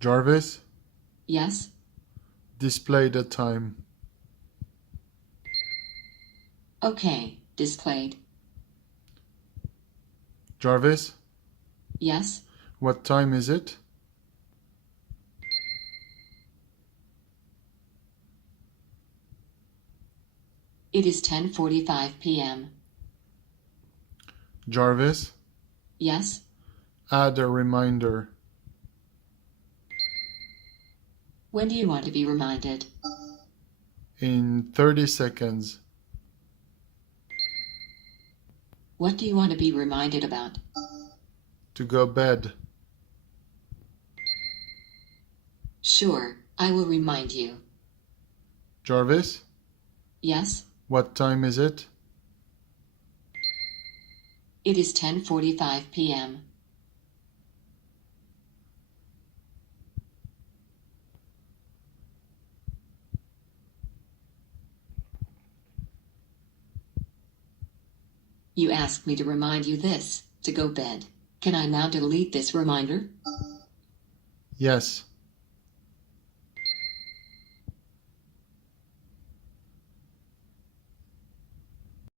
Jarvis, Yes? display the time. Okay, displayed. Jarvis, Yes? what time is it? It is 10:45 p.m. Jarvis, Yes? add a reminder. When do you want to be reminded? In 30 seconds. What do you want to be reminded about? To go bed. Sure, I will remind you. Jarvis, Yes? what time is it? It is 10:45 p.m. You asked me to remind you this, to go bed. Can I now delete this reminder? Yes.